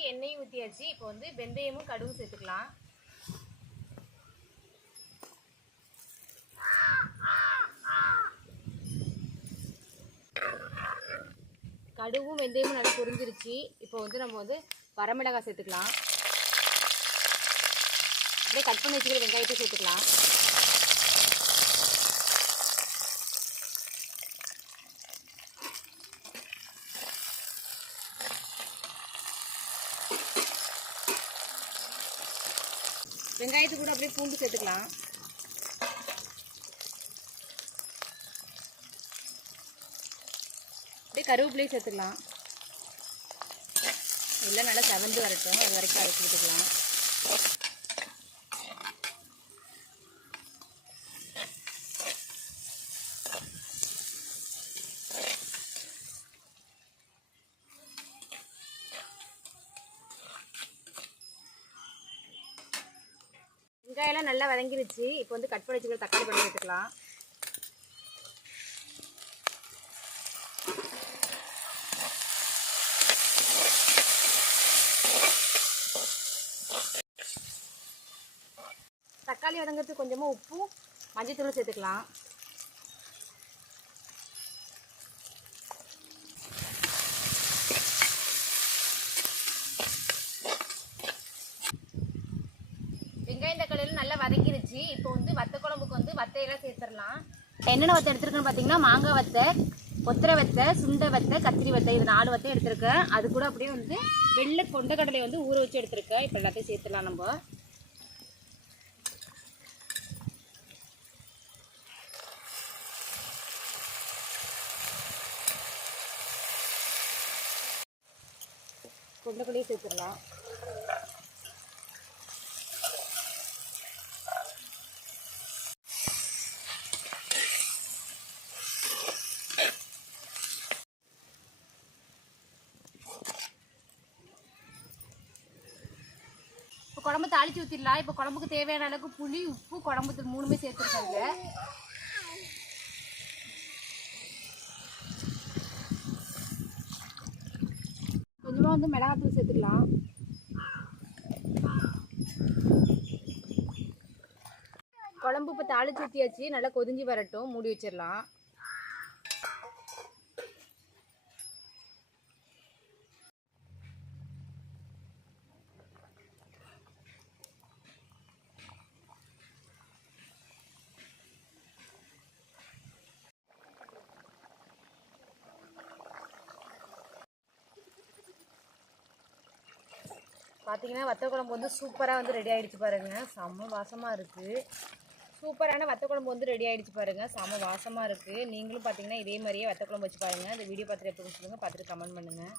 ஆயிடுச்சு எண்ணெயும் ஊற்றியாச்சு இப்போ வந்து வெந்தயமும் கடுகும் சேர்த்துக்கலாம். கடுகும் வெந்தயமும் நல்லா பொரிஞ்சிருச்சு. இப்போ வந்து நம்ம வந்து வரமிளகாய் சேர்த்துக்கலாம். அப்படியே கட் பண்ணி வச்சுக்கிற வெங்காயத்தை சேர்த்துக்கலாம். வெங்காயத்து கூட அப்படியே பூண்டு சேர்த்துக்கலாம். அப்படியே கருவேப்பிலையும் சேர்த்துக்கலாம். எல்லாம் நல்லா செவந்து வரட்டும். அது வரைக்கும் அரைச்சி விட்டுக்கலாம். வெங்காயம்லாம் நல்லா வதங்கிருச்சு. இப்போ வந்து கட் பண்ணி வச்சுக்கிற தக்காளி பண்ணி எடுத்துக்கலாம். தக்காளி வதங்கிறதுக்கு கொஞ்சமாக உப்பும் மஞ்சள் தூள் சேர்த்துக்கலாம். வெங்காயம் தக்காளியெல்லாம் நல்லா வதக்கிருச்சு. இப்போ வந்து வத்த குழம்புக்கு வந்து வத்தையெல்லாம் சேர்த்துடலாம். என்னென்ன வத்தை எடுத்துருக்குன்னு பார்த்தீங்கன்னா மாங்காய் வத்தை கொத்தரை வத்தை சுண்டை வத்தை கத்திரி வத்தை இது நாலு வத்தை எடுத்திருக்கேன். அது கூட அப்படியே வந்து வெள்ளை கொண்ட கடலை வந்து ஊற வச்சு எடுத்திருக்கேன். இப்போ எல்லாத்தையும் சேர்த்துடலாம் நம்ம. கொண்டக்கடலையும் சேர்த்துடலாம். இப்போ குழம்பு தாளிச்சு ஊற்றிடலாம் இப்போ குழம்புக்கு தேவையான அளவுக்கு புளி உப்பு குழம்பு மூணுமே சேர்த்துருக்காங்க. கொஞ்சமாக வந்து மிளகாத்தூள் சேர்த்துக்கலாம். குழம்பு இப்போ தாளிச்சு ஊற்றியாச்சு நல்லா கொதிஞ்சு வரட்டும். மூடி வச்சிடலாம். பார்த்தீங்கன்னா வத்த குழம்பு வந்து சூப்பராக வந்து ரெடி ஆகிடுச்சு பாருங்கள் செம்ம வாசமாக இருக்குது சூப்பரான வத்த குழம்பு வந்து ரெடி ஆகிடுச்சு பாருங்க. செம்ம வாசமாக இருக்குது நீங்களும் பார்த்தீங்கன்னா இதே மாதிரியே வத்த குழம்பு வச்சு பாருங்கள் இந்த வீடியோ பார்த்துட்டு எப்படி சொல்லுங்கள் பார்த்துட்டு கமெண்ட் பண்ணுங்கள்